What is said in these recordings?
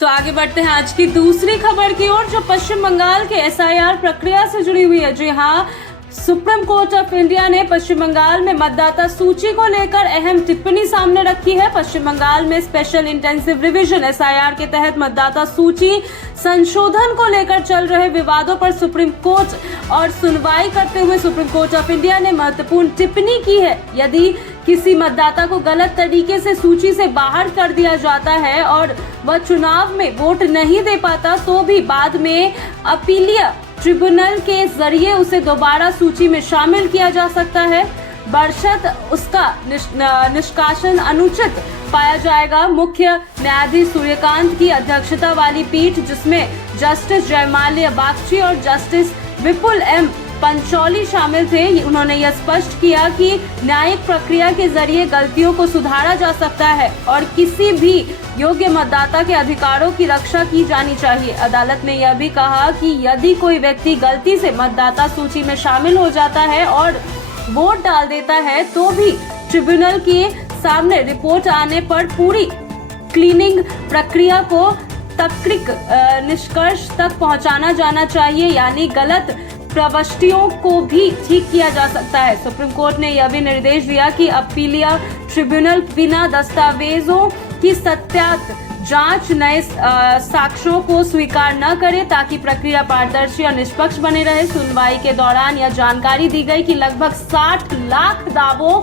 तो आगे बढ़ते हैं आज की दूसरी खबर की ओर, जो पश्चिम बंगाल के एसआईआर प्रक्रिया से जुड़ी हुई है। जी हाँ, सुप्रीम कोर्ट ऑफ इंडिया ने पश्चिम बंगाल में मतदाता सूची को लेकर अहम टिप्पणी सामने रखी है। पश्चिम बंगाल में स्पेशल इंटेंसिव रिवीजन एसआईआर के तहत मतदाता सूची संशोधन को लेकर चल रहे विवादों पर सुप्रीम कोर्ट और सुनवाई करते हुए सुप्रीम कोर्ट ऑफ इंडिया ने महत्वपूर्ण टिप्पणी की है। यदि किसी मतदाता को गलत तरीके से सूची से बाहर कर दिया जाता है और वह चुनाव में वोट नहीं दे पाता, तो भी बाद में अपीलीय ट्रिब्यूनल के जरिए उसे दोबारा सूची में शामिल किया जा सकता है, बशर्ते उसका निष्कासन अनुचित पाया जाएगा। मुख्य न्यायाधीश सूर्यकांत की अध्यक्षता वाली पीठ, जिसमें जस्टिस जयमाल्या बागची और जस्टिस विपुल एम पंचौली शामिल थे, उन्होंने यह स्पष्ट किया कि न्यायिक प्रक्रिया के जरिए गलतियों को सुधारा जा सकता है और किसी भी योग्य मतदाता के अधिकारों की रक्षा की जानी चाहिए। अदालत ने यह भी कहा कि यदि कोई व्यक्ति गलती से मतदाता सूची में शामिल हो जाता है और वोट डाल देता है, तो भी ट्रिब्यूनल के सामने रिपोर्ट आने पर पूरी क्लीनिंग प्रक्रिया को तत्कालिक निष्कर्ष तक पहुंचाना जाना चाहिए, यानी गलत प्रविष्टियों को भी ठीक किया जा सकता है। सुप्रीम कोर्ट ने यह भी निर्देश दिया कि अपीलीय ट्रिब्यूनल बिना दस्तावेजों की सत्यापित जांच नए साक्ष्यों को स्वीकार न करे, ताकि प्रक्रिया पारदर्शी और निष्पक्ष बने रहे। सुनवाई के दौरान यह जानकारी दी गई कि लगभग 60 लाख दावों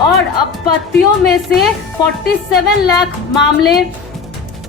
और आपत्तियों में से 47 लाख मामले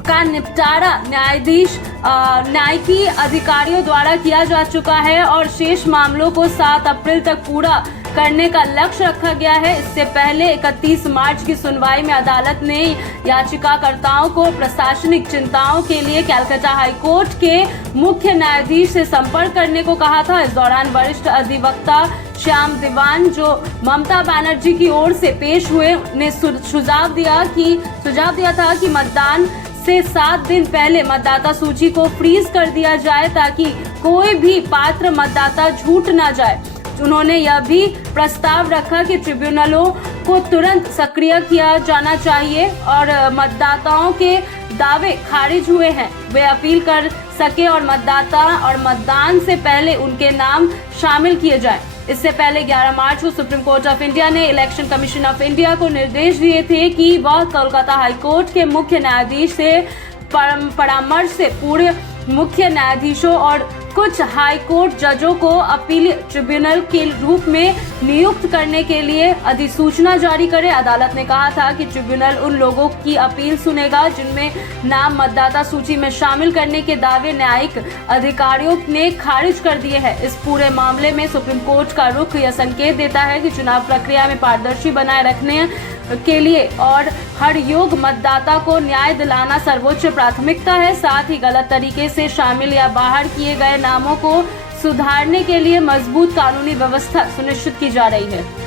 का निपटारा न्यायिकी अधिकारियों द्वारा किया जा चुका है और शेष मामलों को 7 अप्रैल तक पूरा करने का लक्ष्य रखा गया है। इससे पहले 31 मार्च की सुनवाई में अदालत ने याचिकाकर्ताओं को प्रशासनिक चिंताओं के लिए कलकत्ता हाईकोर्ट के मुख्य न्यायाधीश से संपर्क करने को कहा था। इस दौरान वरिष्ठ अधिवक्ता श्याम दीवान, जो ममता बनर्जी की ओर से पेश हुए, ने सुझाव दिया था कि मतदान से 7 दिन पहले मतदाता सूची को फ्रीज कर दिया जाए, ताकि कोई भी पात्र मतदाता छूट न जाए। उन्होंने यह भी प्रस्ताव रखा कि ट्रिब्यूनलों को तुरंत सक्रिय किया जाना चाहिए और मतदाताओं के दावे खारिज हुए हैं वे अपील कर सके और मतदान से पहले उनके नाम शामिल किए जाएं। इससे पहले 11 मार्च को सुप्रीम कोर्ट ऑफ इंडिया ने इलेक्शन कमीशन ऑफ इंडिया को निर्देश दिए थे कि वह कोलकाता हाईकोर्ट के मुख्य न्यायाधीश से परामर्श से पूरे मुख्य न्यायाधीशों और कुछ हाई कोर्ट जजों को अपील ट्रिब्यूनल के रूप में नियुक्त करने के लिए अधिसूचना जारी करे। अदालत ने कहा था कि ट्रिब्यूनल उन लोगों की अपील सुनेगा जिनमें नाम मतदाता सूची में शामिल करने के दावे न्यायिक अधिकारियों ने खारिज कर दिए हैं। इस पूरे मामले में सुप्रीम कोर्ट का रुख यह संकेत देता है कि चुनाव प्रक्रिया में पारदर्शी बनाए रखने के लिए और हर योग्य मतदाता को न्याय दिलाना सर्वोच्च प्राथमिकता है। साथ ही गलत तरीके से शामिल या बाहर किए गए नामों को सुधारने के लिए मजबूत कानूनी व्यवस्था सुनिश्चित की जा रही है।